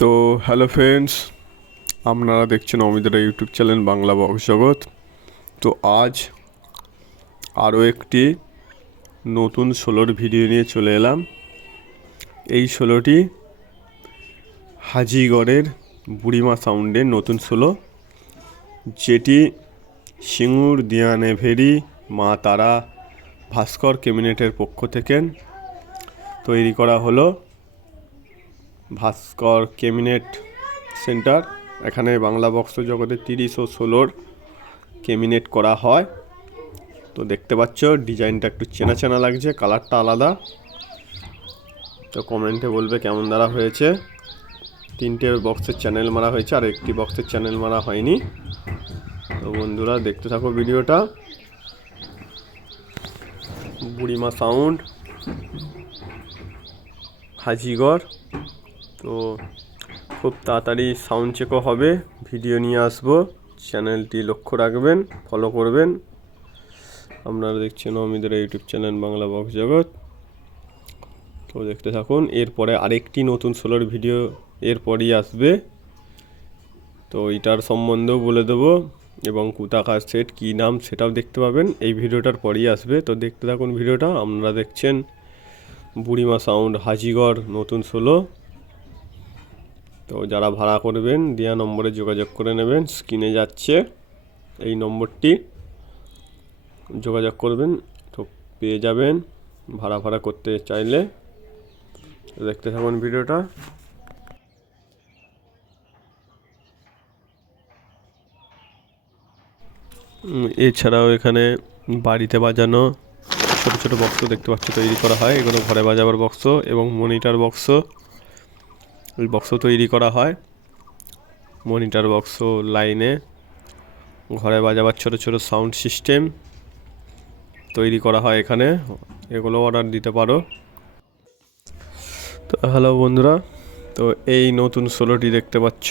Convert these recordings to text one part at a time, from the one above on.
তো hello friends আপনারা দেখছেন অমিতের ইউটিউব চ্যানেল বাংলা বক্স জগৎ। তো আজ আরও একটি নতুন ষোলোর ভিডিও নিয়ে চলে এলাম। এই ষোলোটি হাজিগড়ের বুড়িমা সাউন্ডের নতুন ষোলো, যেটি সিঙ্গুর, দিয়ানে ভেরি মা তারা, ভাস্কর ক্যাবিনেটের পক্ষ থেকে। তৈরি করা হলো। ভাস্কর কেমিনেট সেন্টার। এখানে বাংলা বক্স জগতে তিরিশ ও ষোলোর কেমিনেট করা হয়। তো দেখতে পাচ্ছ, ডিজাইনটা একটু চেনা চেনা লাগছে, কালারটা আলাদা। তো কমেন্টে বলবে কেমন দ্বারা হয়েছে। তিনটে বক্সের চ্যানেল মারা হয়েছে, আর একটি বক্সের চ্যানেল মারা হয়নি। তো বন্ধুরা, দেখতে থাকো ভিডিওটা। বুড়িমা সাউন্ড, হাজিগড়। তো খুব তাড়াতাড়ি সাউন্ড চেকও হবে। ভিডিও নিয়ে আসব। চ্যানেলটি লক্ষ্য রাখবেন ফলো করবেন। আপনারা দেখছেন অমিদের ইউটিউব চ্যানেল বাংলা বক্স জগৎ। তো দেখতে থাকুন, এরপরে আরেকটি নতুন সোলার ভিডিও এরপরই আসবে। তো এটার সম্বন্ধেও বলে দেবো এবং কুতাকার সেট কী নাম সেটাও দেখতে পাবেন। এই ভিডিওটার পরেই আসবে। তো দেখতে থাকুন ভিডিওটা আপনারা দেখছেন বুড়িমা সাউন্ড হাজিগড়, নতুন ষোলো তো যারা ভাড়া করবেন, দেওয়া নম্বরে যোগাযোগ করে নেবেন। স্ক্রিনে যাচ্ছে এই নম্বরটি। যোগাযোগ করবেন, তো পেয়ে যাবেন ভাড়া ভাড়া করতে চাইলে। দেখতে থাকুন ভিডিওটা। এছাড়াও এখানে বাড়িতে বাজানো ছোট ছোট বক্স দেখতে পাচ্ছ, তৈরি করা হয়। এগুলো ঘরে বাজাবার বক্স এবং মনিটার বক্স বক্স তৈরি করা হয়। মনিটর বক্স লাইনে ঘরে বাজাবার ছোট ছোট সাউন্ড সিস্টেম তৈরি করা হয় এখানে। এগুলো অর্ডার দিতে পারো। তো হ্যালো বন্ধুরা, তো এই নতুন ষোলোটি দেখতে পাচ্ছ।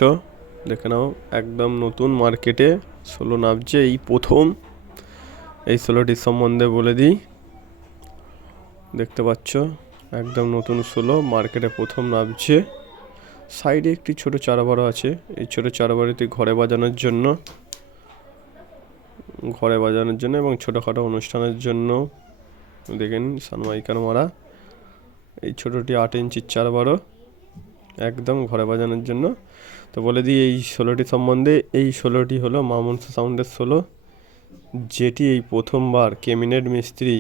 দেখে নাও, একদম নতুন মার্কেটে ষোলো নামছে এই প্রথম। এই ষোলোটির সম্বন্ধে বলে দিই। দেখতে পাচ্ছ, একদম নতুন ষোলো মার্কেটে প্রথম নামছে সাইডে একটি ছোট চারাবাড়ো আছে। এই ছোট চারাবাড়িতে ঘরে বাজানোর জন্য, ঘরে বাজানোর জন্য এবং ছোটোখাটো অনুষ্ঠানের জন্য। দেখেন, সানমাইকার মারা। এই ছোটোটি আট ইঞ্চির চারাবাড়ো, একদম ঘরে বাজানোর জন্য। তো বলে দিই, এই ষোলোটি সম্বন্ধে, এই ষোলোটি হলো মামুন সাউন্ডের ষোলো। যেটি এই প্রথমবার কেমিনেট মিস্ত্রি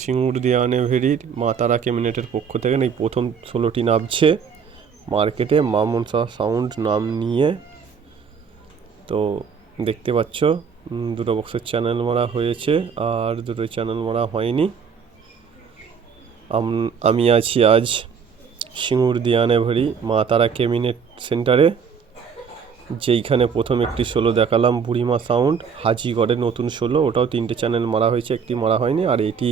সিঙ্গুর দিয়ানে ভেরির মা তারা কেমিনেটের পক্ষ থেকে, এই প্রথম ষোলোটি নামছে। মার্কেটে মামুন শাহ সাউন্ড নাম নিয়ে তো দেখতে পাচ্ছ দুটো বক্সের চ্যানেল মারা হয়েছে আর দুটো চ্যানেল মারা হয়নি। আমি আছি আজ সিঙ্গুর দিয়ানে ভরি মা তারা কেমিনেট সেন্টারে, যেইখানে প্রথম একটি ষোলো দেখালাম বুড়িমা সাউন্ড হাজিগড়ের নতুন ষোলো, ওটাও তিনটে চ্যানেল মারা হয়েছে, একটি মারা হয়নি, আর এটি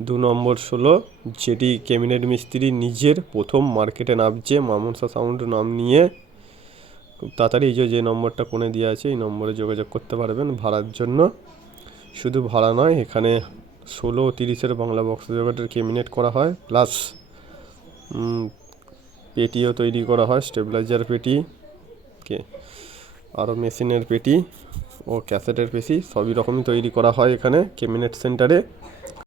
দু নম্বর ষোলো যেটি ক্যাবিনেট মিস্ত্রি নিজের প্রথম মার্কেটে নামছে মামুনসা সাউন্ড নাম নিয়ে। খুব তাড়াতাড়ি এই যে নম্বরটা কোণে দেওয়া আছে, এই নম্বরে যোগাযোগ করতে পারবেন ভাড়ার জন্য। শুধু ভাড়া নয়, এখানে ষোলো তিরিশের বাংলা বক্স জগতের ক্যাবিনেট করা হয় প্লাস পেটিও তৈরি করা হয় স্টেবিলাইজার পেটি কে আরও মেশিনের পেটি ও ক্যাসেটের পেটি, সবই রকমই তৈরি করা হয় এখানে ক্যাবিনেট সেন্টারে